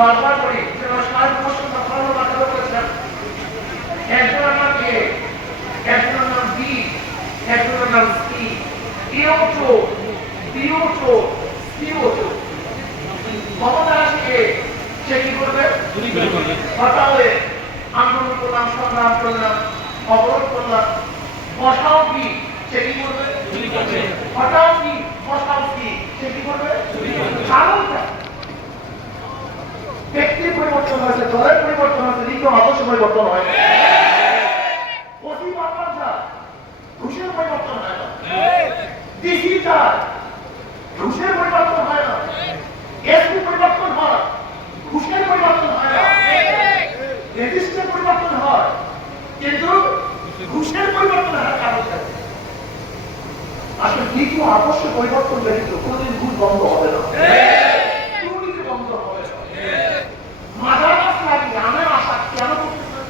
বারবার যে সাত বছর সফল মাথা করেছিলাম একজনের নাম এ একজনের নাম বি একজনের নাম সি এও চোখ বিও চোখ সিও চোখ ক্ষমতা আসে সে কি করবে? হঠাৎ আন্দোলন করলাম সংগ্রাম করলাম অবরোধ করলাম বসাও কি সে কি করবে। হঠাৎ কি বসাও কি সে কি করবে কারণটা ব্যক্তির পরিবর্তন হয়েছে দলের পরিবর্তন হয়েছে লিঙ্গ আদর্শ পরিবর্তন হয়। ঘুষের পরিবর্তন হয় না। পরিবর্তন হয় কিন্তু কোনদিন বন্ধ হবে না দুর্নীতি বন্ধ হবে না মাদার গাছ লাগিয়ে আমার আশা কেন করতেছেন?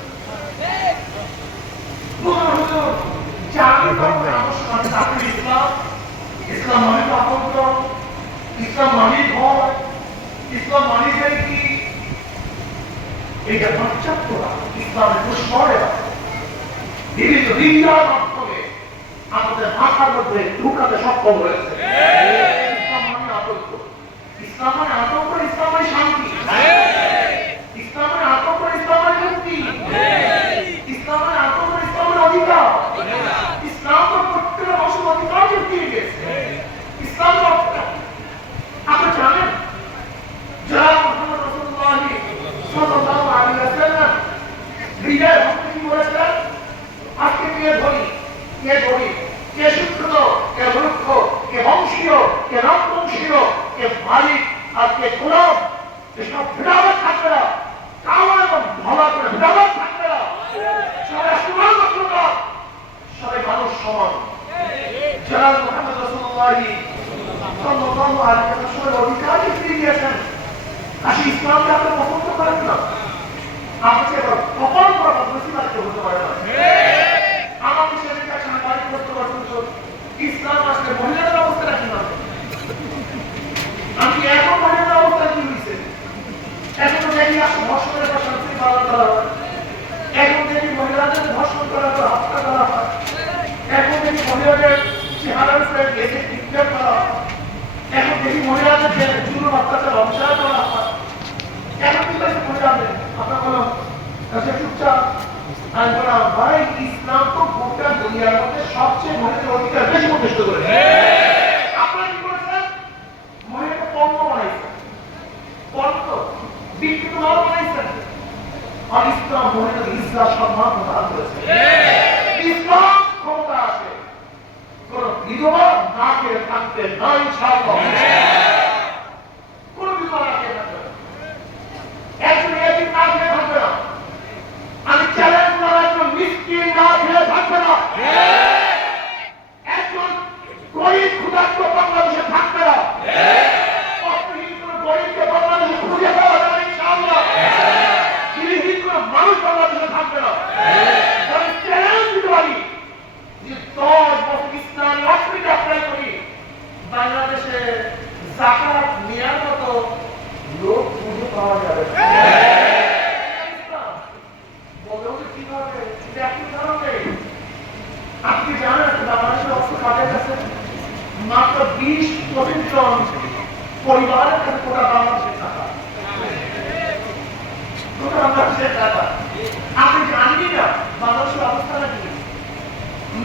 বলুন হুজুর, যে আমি তখন আদর্শ মানে চাকরি ইসলাম ইসলাম মানে আতঙ্ক ইসলাম মানি ভয় ইসলাম মানি যে কি এইটা পাশ্চাত্য না ইসলামের দুশ্মনে আছে বিদ্যার মাধ্যমে আমাদের মাথার মধ্যে ঢুকাতে সক্ষম হয়েছে ইসলাম মানে আতঙ্ক ইসলাম মানে আতঙ্ক ইসলাম মানে শান্তি ইসলাম মানে আতঙ্ক ইসলাম মানে মুক্তি ইসলাম মানে আতঙ্ক ইসলাম মানে অধিকার ইসলাম তো প্রত্যেকের মানুষের অধিকার দিয়ে গেছে ইসলাম তো আপনি জানেন যারা মোহাম্মদ রাসূলুল্লাহ সাল্লাল্লাহু আলাইহি ওয়াসাল্লাম বিজয় ভক্তি কি বলেছিলেন আজকে কে ধনী কে গরিব কে শিক্ষিত কে মূর্খ কে বংশীয় কে রামবংশীয় কে মালিক আর কে গোলাম এসব ভেদাভেদ থাকবে না কালো এবং ধলা করে ভেদাভেদ থাকবে না সবাই সমান মাত্রতা সবাই মানুষ না। আমাকে কপাল করা না? করতে পারছেন হবে আমি এখন মহিলাদের অবস্থা কি এখন দেখি আসলে ধর্ষণের শান্তি করা এখন দেখি মহিলাদের ধর্ষণ পর হত্যা করা এখন দেখি মহিলাদের চেহারার উপরে গেছে টিকটক করা এখন দেখি মহিলাদেরকে চুল অত্যাচার অবসার করা হয় এখন মহিলাদের? আপনার কোনো কাছে চুপচাপ আমি বললাম ভাই ইসলাম তো গোটা দুনিয়ার মধ্যে সবচেয়ে মহিলাদের অধিকার। বেশি প্রতিষ্ঠ করে আপনারা কি করেছেন? মহিলাকে পণ্য বানাইছেন। পণ্য বিকৃত মাল বানাইছেন। আর ইসলাম মহিলাদের ইসলাম সম্মান প্রদান করেছে ইসলাম আছে কোন বিধবা না থাকতে নয় ছাড় কোন বিধবা না খেয়ে থাকবে না। একজন এদিন না খেয়ে থাকবে না আমি চ্যালেঞ্জ করলাম একজন মিসকিন না খেয়ে থাকবে না একজন গরিব ক্ষুধার্ত বাংলাদেশে থাকবে না অর্থহীন কোনো গরিবকে বাংলাদেশে খুঁজে পাওয়া যাবে না, ইনশাআল্লাহ গৃহহীন কোনো মানুষ বাংলাদেশে থাকবে না আমি চ্যালেঞ্জ দিতে পারি যে দশ বছর ইসলামী অর্থনীতি অ্যাপ্লাই করি বাংলাদেশে জাকাত নেওয়ার মতো লোক খুঁজে পাওয়া যাবে না। ইসলাম বললেও যে কীভাবে এটা আপনি জানেন মাত্র বিশ পঁচিশ জন পরিবারের আপনি জানেনই না, বাংলাদেশের অবস্থাটা কি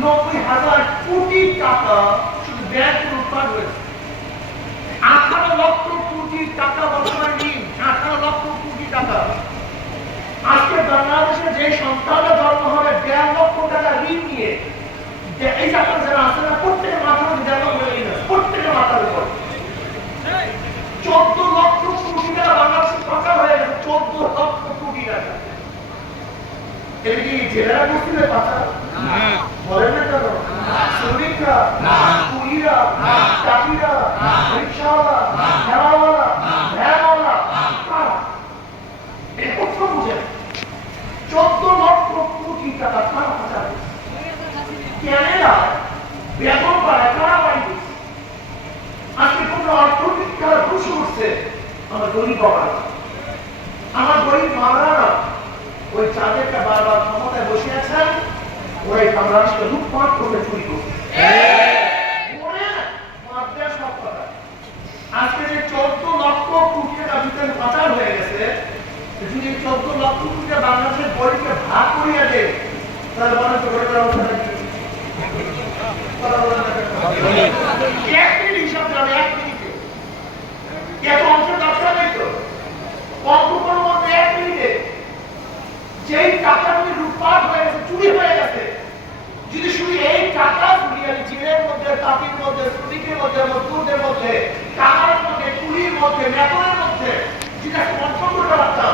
নব্বই হাজার কোটি টাকা শুধু ব্যাংক লুটপাট হয়েছে। আঠারো লক্ষ কোটি টাকা বর্তমানে ঋণ, আঠারো লক্ষ কোটি টাকা। আজকে বাংলাদেশে যে সন্তানরা দেড় লক্ষ টাকা ঋণ নিয়ে যে এই আপনার যারা আছে না প্রত্যেকের মাথার উপর দেড় লক্ষ ঋণ প্রত্যেকের মাথার উপর। চোদ্দ লক্ষ কোটি টাকা বাংলাদেশে টাকা হয়ে গেছে চোদ্দ লক্ষ কোটি টাকা। এটা কি জেলারা মুসলিমের পাতা বলেন না কেন? শ্রমিকরা কুলিরা চাকরিরা রিক্সাওয়ালা ঠেলাওয়ালা ভ্যানওয়ালা কারা এই প্রশ্ন বুঝেন চোদ্দ লক্ষ কোটি টাকা কারা হাজার ক্যানেডা বেতন পায় কারা পাই আজকে কোনো অর্থনৈতিক খেলা খুশি উঠছে আমার গরিব বাবা আমার গরিব মারা ওই যাদেরকে বারবার ক্ষমতায় বসে আছেন ওরা বাংলাদেশকে লুটপাট করতে চুরি আজকে যে চোদ্দ লক্ষ কোটি টাকা ভিতরে পাচার হয়ে গেছে যদি চোদ্দ লক্ষ কোটি বাংলাদেশের গরিবকে ভাগ করিয়া দেয় তাহলে তো গরিবের অবস্থাটা কি যেই টাকাগুলি লুটপাট হয়ে গেছে চুরি হয়ে গেছে যদি শুধু এই টাকা চুরি আমি মধ্যে তাঁতির মধ্যে শ্রমিকের মধ্যে মজদুরদের মধ্যে টাকার মধ্যে কুলির মধ্যে বেতনের মধ্যে যেটা কন্ট্রোল করতে পারতাম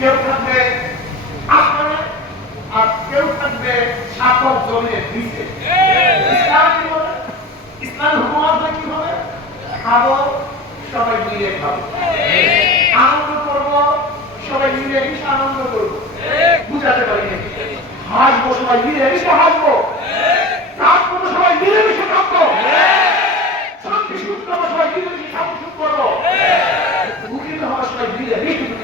কেউ থাকবে আসমানে আর কেউ থাকবে সাপক জমিনের নিচে। ইসলাম কি কি হবে? খাব, সবাই মিলে খাব। আনন্দ করব, সবাই মিলে মিশে আনন্দ করব। বুঝাতে পারি নাকি? হাসবো, সবাই মিলে মিশে হাসবো কাজ করব সবাই মিলে মিশে কাঁদবো শান্তি সুখ করব সবাই মিলে মিশে শান্তি সুখ করব দুঃখিত হওয়ার সবাই মিলে মিশে দুঃখিত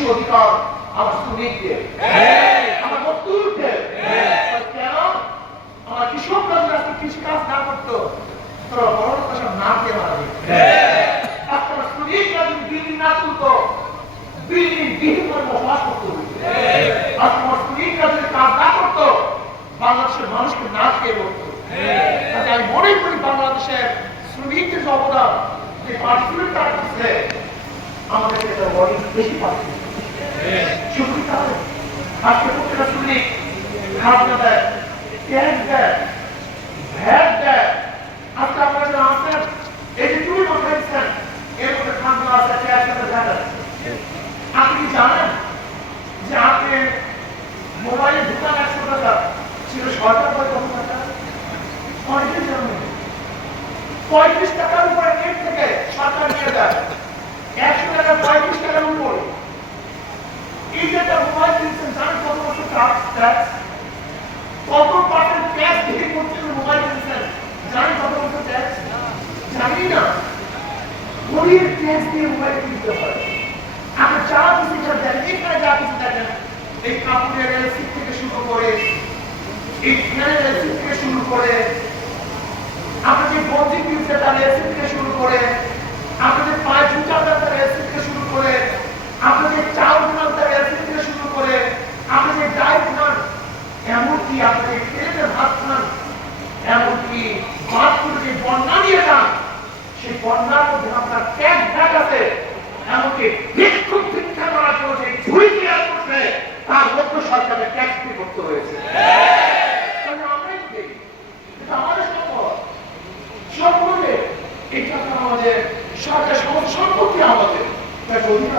অধিকার আমার শ্রমিকদের। আমার মজদুরদের। কেন? আমার কৃষকরা যদি আজকে কৃষিকাজ না করতো। তারা বড় কথা না দিয়ে মারা আপনার শ্রমিকরা যদি বিল্ডিং না তুলতো। বিল্ডিং বিহীন করে বসবাস করতে। হইতো আপনার শ্রমিকরা যদি কাজ না করতো। বাংলাদেশের মানুষকে না খেয়ে বলতো। তাতে আমি মনে করি বাংলাদেশের শ্রমিকদের যে অবদান যে পার্টিকুলার তারা করছে আমাদের বেশি পাচ্ছে শুধু কি তাহলে আজকে প্রত্যেকটা শ্রমিক খাজনা দেয় ট্যাক্স দেয় ভ্যাট দেয় আজকে আপনারা যারা আছেন এই যে তুমি মাথায় দিচ্ছেন এর মধ্যে খাজনা আছে ট্যাক্স আছে ভ্যাট আছে আপনি কি জানেন যে আপনি মোবাইলে ঢুকান একশো টাকা ছিল সরকার করে কত টাকা অনেকে জানেন পঁয়ত্রিশ টাকার উপরে নেট থেকে সরকার নিয়ে দেয় একশো টাকা পঁয়ত্রিশ টাকার উপরে এই যে একটা মোবাইল কিনছেন জানেন কত বছর ট্যাক্স ট্যাক্স কত পার্সেন্ট ট্যাক্স দিয়ে করছেন মোবাইল কিনছেন জানেন কত বছর ট্যাক্স জানি না ট্যাক্স দিয়ে মোবাইল হয়। আপনি যা কিছু যা দেখেন এখানে যা কিছু দেখেন এই কাপড়ের রেসিপ থেকে শুরু করে, এই ফ্যানের রেসিপ থেকে শুরু করে আপনি যে বন্দি কিনছে তার রেসিপ থেকে শুরু করে আপনি যে পায়ে জুতা তার রেসিপ থেকে শুরু করে আপনি যে চাল খান তার রেসিপ থেকে শুরু করে আপনি যে ডাল খান এমনকি আপনি খেতে ভাত খান এমনকি ভাত করে যে বন্যা নিয়ে যান সেই বন্যার মধ্যে আপনার ট্যাক্স ব্যাগ আছে এমনকি ভিক্ষুক ভিক্ষা করার জন্য যে ঝুড়ি তৈরি করছে তার মধ্যে সরকারের ট্যাক্স পে করতে হয়েছে তাহলে আমরাই তো দেখি। এটা আমাদের সম্পদ সম্পদে এটা তো আমাদের সরকার সমস্ত সম্পত্তি আমাদের তাই অধিকার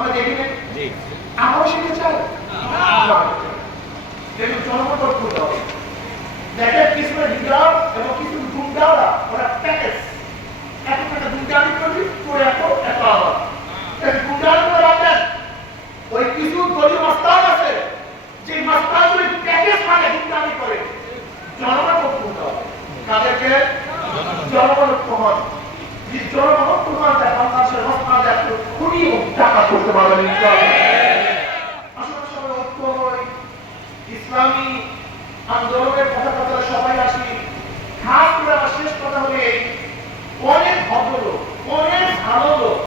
আমরা দেখি না আমরাও শিখে চাই। দেখুন জনপ্রকট করতে হবে। দেখেন কিছু লিডার এবং কিছু গুন্ডারা ওরা প্যাকেজ এত টাকা গুন্ডারি করবি করে এত এত আবার। গুন্ডারি করে আপনার ওই কিছু দলীয় মাস্টার আছে যে মাস্টারগুলি প্যাকেজ মানে গুন্ডারি করে। জনগণ করতে হবে। তাদেরকে জনগণ। প্রমাণ জনগণ প্রমাণ দেখা মানুষের হত্যা দেখো খুবই টাকা করতে পারবেন ইসলামী আন্দোলনের কথা কথা সবাই আসি। খাস শেষ কথা হলে অনেক ভদ্রলোক, অনেক ভালো লোক